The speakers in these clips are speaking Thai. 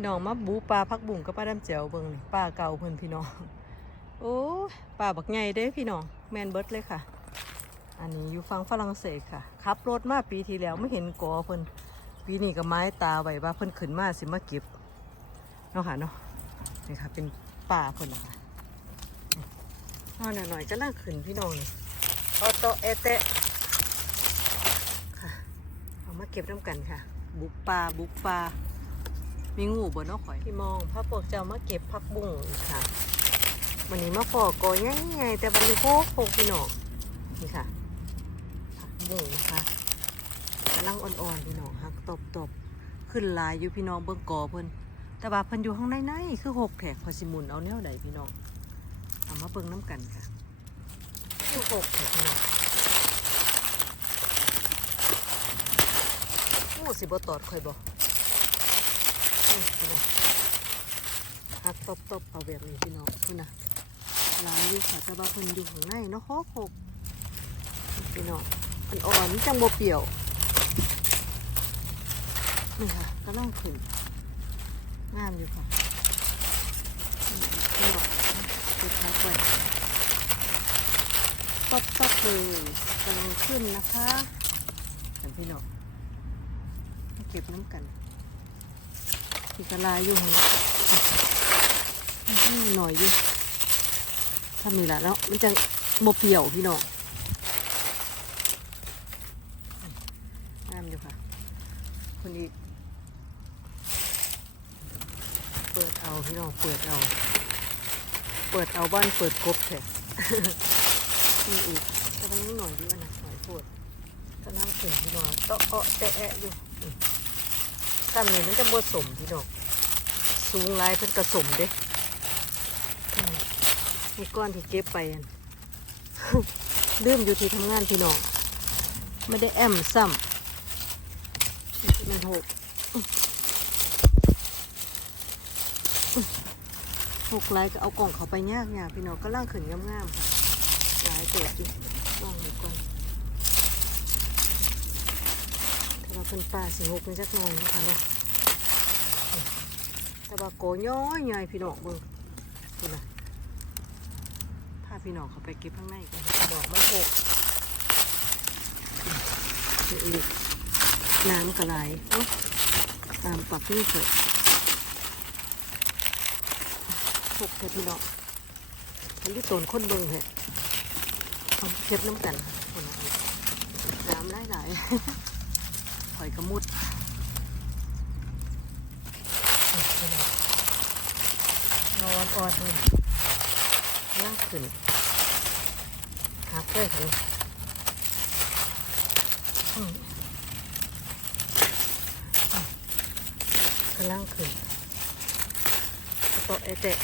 พี่น้องมาบูปลาพักบุ่งกับป้าดำแจ๋วเบิ่งนี่ปลาเก่าเพิ่นพี่น้องโอ้ปลาบักใหญ่เด้พี่น้องแมนเบิร์ดเลยค่ะ อันนี้อยู่ฝั่งฝรั่งเศสค่ะขับรถมาปีที่แล้วไม่เห็นกอเพิ่นปีนี้ก็ไม้ตาไว้ว่าเพิ่นขึ้นมาสิมาเก็บเนาะค่ะเนาะนี่ค่ะเป็นป่าเพิ่นนะคะนอนหน่อยๆก็ล่างขึ้นพี่น้องนี่ออโตเอเตะค่ะเอามาเก็บน้ำกันค่ะ บุกปลาบุกปลา มีงูบนนอกข่อยพี่มองพระพวกเจ้ามาเก็บผักบุ้งอีกค่ะวันนี้มาขอกกอใหญ่ๆแต่วันนี้โคกโคกพี่น้องนี่ค่ะผักบุ้งนะคะกำลังอ่อนๆพี่น้องหักตบตบๆขึ้นลายอยู่พี่น้องเบิ่งกอเพิ่นแต่ว่าเพิ่นอยู่ข้างในในๆคือหกแถกพอสิมุนเอาแนวใดพี่น้องเอามาเบิ่งน้ำกันค่ะคือหกแถกพี่น้องโอ้สิบ่ตอดข่อยบ่นี่พี่น้องหักต บตบเอาแบบนี้พี่น้องพุ่นน่ะหลายอยู่ค่ะแต่ว่าเพิ่นอยู่ข้างในเนาะหกหกพี่น้องมันอ่อนจังโบเปี่ยวนี่ค่ะก็ล่องขึ้นงามอยู่ค่ะนี่บอกติดทับไปตบตบเลยกำลังขึ้นนะคะเห็นพี่น้องเก็บน้ำกันมีกระลายอยู่ หน่อยอยู่ถ้ามีละแล้วมันจะโบเปี่ยวพี่น้องงามอยู่ค่ะ คนอีก เปิดเอาพี่น้องเปิดเอา เปิดเอาบ้านเปิดกบแท้นี่อีกกำลังหน่อยอยู่อันนะหน่อยปวดกำลังเก่งพี่น้องเตาะเตาะแตะแอะอยู่นี่ตามนี้มันจะบวสมพี่น้องสูงลายเพิ่นกระสมเด้อ นี่ก้อนที่เก็บไปลืมอยู่ที่ทำงานพี่น้องไม่ได้แอมซ้ำมันหกหกไลายก็เอากล่องเขาไปยากยากพี่น้องก็ล่างขึ้นงามๆค่ะหลายเติบอยู่ว่างไว้ก่อนถ้าว่าเป็นป่าสิหกเป็นจักหน่อยนะคะเนาะแต่ว่าโกย้อยใหญ่พี่น้องเบิ่งนี่นะ พาพี่น้องเขาไปเก็บข้างในกันดอกมันหกอีกน้ำกระไหลเอ้าตามปักนี่เถอะหกเถอะพี่น้องอันที่ตนคนเบิ่งเหรอะเอาเก็บน้ำกันคนละอันน้ำไหลไหลายๆหอยกระมุดนี่พี่น้องนอนออดเลยนั่งขึ้น หักเลยค่ะนี่อืมอืมกำลังขึ้นโตะเอเตะ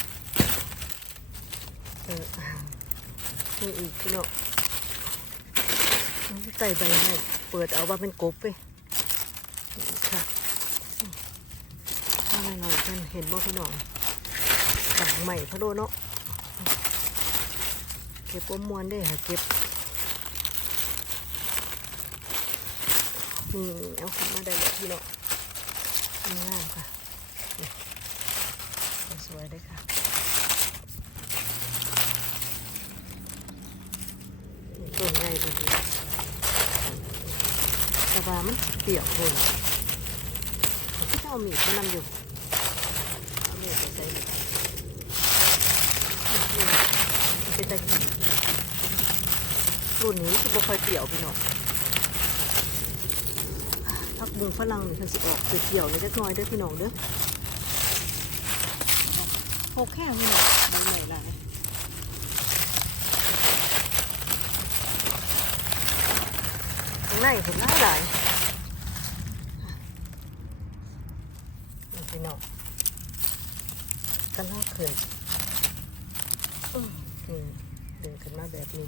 เออนี่อีกพี่น้องใส่ใบให้เปิดเอาว่าเป็นกบไปค่ะมถ้าหน่อยๆกันเห็นบ่พี่น้องด่างใหม่พะโดเนาะ เก็บมวนได้ค่ะเก็บนี่เอาขึ้นมาได้เลยพี่น้องงามค่ะสวยเลยค่ะต้นใหญ่ดีดีแต่ว่ามันเปียกเลยพี่เจ้ามีดมานำอยู่มีดไปใส่เลยเป็นตะกี้ รุ่นนี้คือบ่ค่อยเปรี้ยวพี่น้องผักบุ้งฝรั่งนี่มันสิออกเปรี้ยวๆเลยจักหน่อยเด้อพี่น้องเด้อโอเคพี่น้องใบใหม่หลายข้างในเห็นหลายหลายนี่พี่น้องกันล่างขึ้นอื้อนี่ดึงขึ้นมาแบบนี้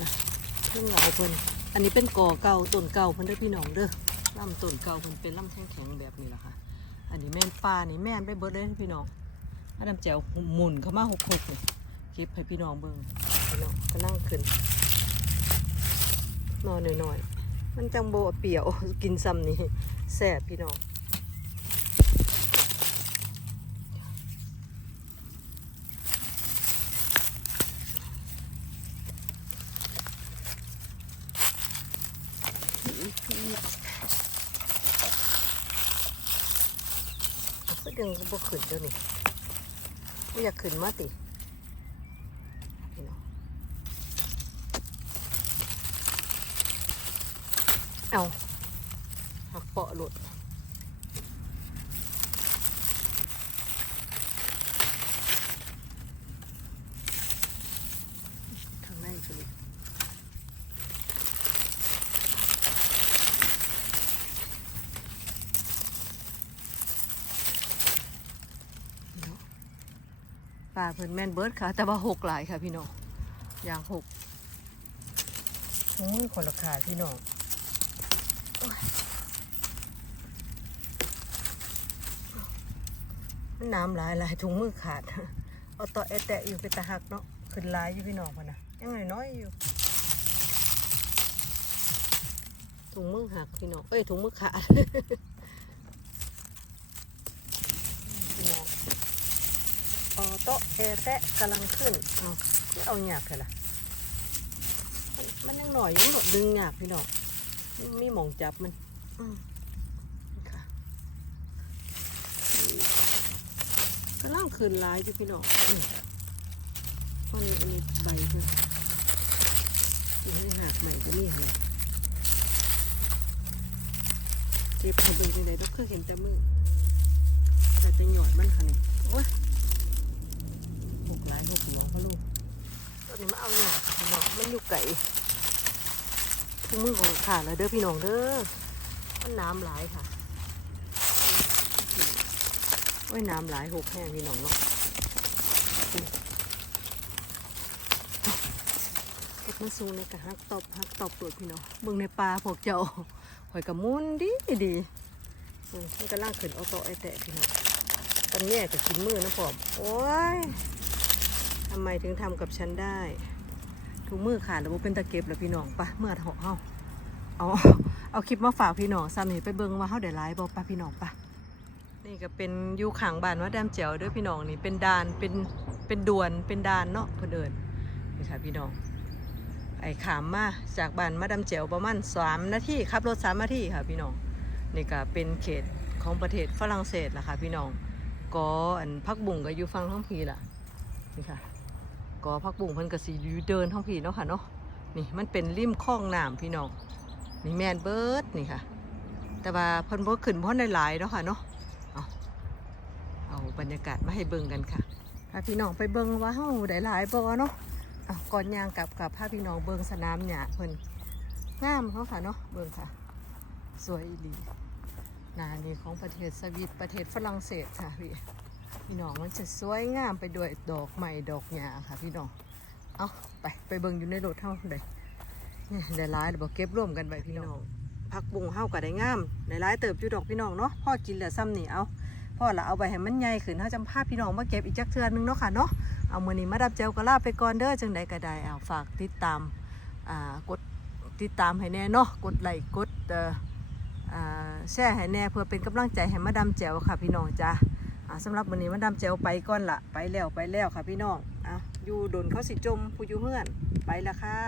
นะเพิ่งเหงาเพิ่นอันนี้เป็นก่อเก่าต้นเก่าเพิ่นเด้อพี่น้องเด้อลำต้นเก่ามันเป็นลำแข็งๆแบบนี้แหละค่ะ อันนี้แม่นปลานี่แม่นไปเบิดเลยพี่น้องอันน้ำแจ่วหมุนเข้ามาหกหกเลยเก็บให้พี่น้องเบิ่งพี่น้องก็นั่งขึ้นนอนหน่อยๆมันจังโบเปียวกินซ้ำนี่แซ่บพี่น้อง ยังบ่ขึ้นเจ้านี่ไม่อยากขึ้นมาติเอาหักเปาะหลุดข้างในสุดเนาะปลาเพิ่นแม่นเบิร์ดค่ะ แต่ว่าหกหลายค่ะพี่น้องอย่างหกถุงมือคนละขาพี่น้องน้ำหลายหลายถุงมือขาด เอาต่อแอแตะอยู่เป็นตะหักเนาะขึ้นลายอยู่พี่น้องพะนะยังไงน้อยอยู่ถุงมือหักพี่น้องเอ้ยถุงมือขาด พี่น้องเอโต๊ะแอร์แตะกำลังขึ้นเอาไม่เอาหยาบเลยล่ะ มันยังหน่อยยู่เนดึงหยาบพี่น้องมีหมองจับมันอค่ะกำลังขึ้นลายอยู่พี่น้องอันนี้อันนี้ใบเพื่อนนี่หักใหม่ก็นี่หรอเจ็บให้เบิ่งจังไดดอกคือเห็นแต่มือแต่จะหยอดมันค่ะนี่โอ้ย หกหลายหกหัวพ่อลูกตอนนี้มาเอาหยอดพี่น้องมันอยู่ไก่ทุกมือของขาดแล้วเด้อพี่น้องเด้อมันน้ำหลายค่ะโอ้ยน้ำหลายหกแห้งพี่น้องเนาะเก็บมาสูงในกระหักตบหักตบเปิดพี่น้องเบิ่งในปลาพวกเจ้าหอยกระมุนดีดีอืมมันก็ล่างขึ้นเอาโตะไอแตะพี่น้องตอนแย่กับกินมือนะผมโอ้ย ทำไมถึงทำกับฉันได้ถุงมือขาดแล้วบ่เป็นตะเก็บแล้วพี่น้องปะเมื่อเหาะเฮาเอาเอาคลิปมาฝากพี่น้องซ้ำนี่ไปเบิ่งว่าเฮาได้ไลฟ์บ่ปะพี่น้องปะนี่ก็เป็นอยู่ขังบ้านว่าแดมแจ๋วด้อพี่น้องนี่เป็นดานเป็นเป็นดวนเป็นดานเนาะเพิ่นเอิ้นนี่ค่ะพี่น้องไอ้ขามมาจากบ้านมาดำเจียวประมาณสามนาทีขับรถสามนาทีค่ะพี่น้องนี่ก็เป็นเขตของประเทศฝรั่งเศสล่ะค่ะพี่น้องกออันพักบุ่งก็อยู่ฟังท้องพีล่ะนี่ค่ะ กอพักบุ่งเพิ่นก็สิอยู่เดินท้องพีเนาะค่ะเนาะนี่มันเป็นริมคลองน้ำพี่น้องนี่แมนเบิร์ดนี่ค่ะ แต่ว่าเพิ่นบ่ขึ้นเพราะในหลายเนาะค่ะเนาะเอาเอาบรรยากาศมาให้เบิ่งกันค่ะพาพี่น้องไปเบิ่งว่าเฮาได้หลายบ่เนาะอะก่อนยางกลับกับพาพี่น้องเบิงสนามหญ้าเพิ่นงามเขาค่ะเนาะเบิงค่ะ สวยอีหลีนานี่ของประเทศสวิตประเทศฝรั่งเศสค่ะพี่ พี่น้องมันจะสวยงามไปด้วยดอกไม้ดอกหญ้าค่ะพี่น้อง เอาไปไปเบิงอยู่ในรถเท่าเลยนี่ได้ร้ายเดี๋ยวเก็บร่วมกันไปพี่น้องผักบุ้งเฮาก็ได้งามได้ร้ายเติบอยู่ดอกพี่น้องเนาะพ่อกินเหลือซ้ำนี่เอาพ่อละเอาไปให้มันใหญ่ขึ้นเฮาจำพาพี่น้องมาเก็บอีกจักเทือนนึงเนาะค่ะเนาะเอามือนี้มาดับเจลก็ลาไปก่อนเด้อจังใดก็ได้เอาฝากติดตามอ่ากดติดตามให้แน่เนาะกดไลค์กดอ่าแชร์ให้แน่เพื่อเป็นกำลังใจให้มาดามแจวค่ะพี่น้องจ้า อ่าสำหรับวันนี้มาดามเจวไปก่อนละไปแล้วไปแล้วค่ะพี่น้องอะอยู่ดนเขาสิจมผู้อยู่เฮือนไปละค่ะ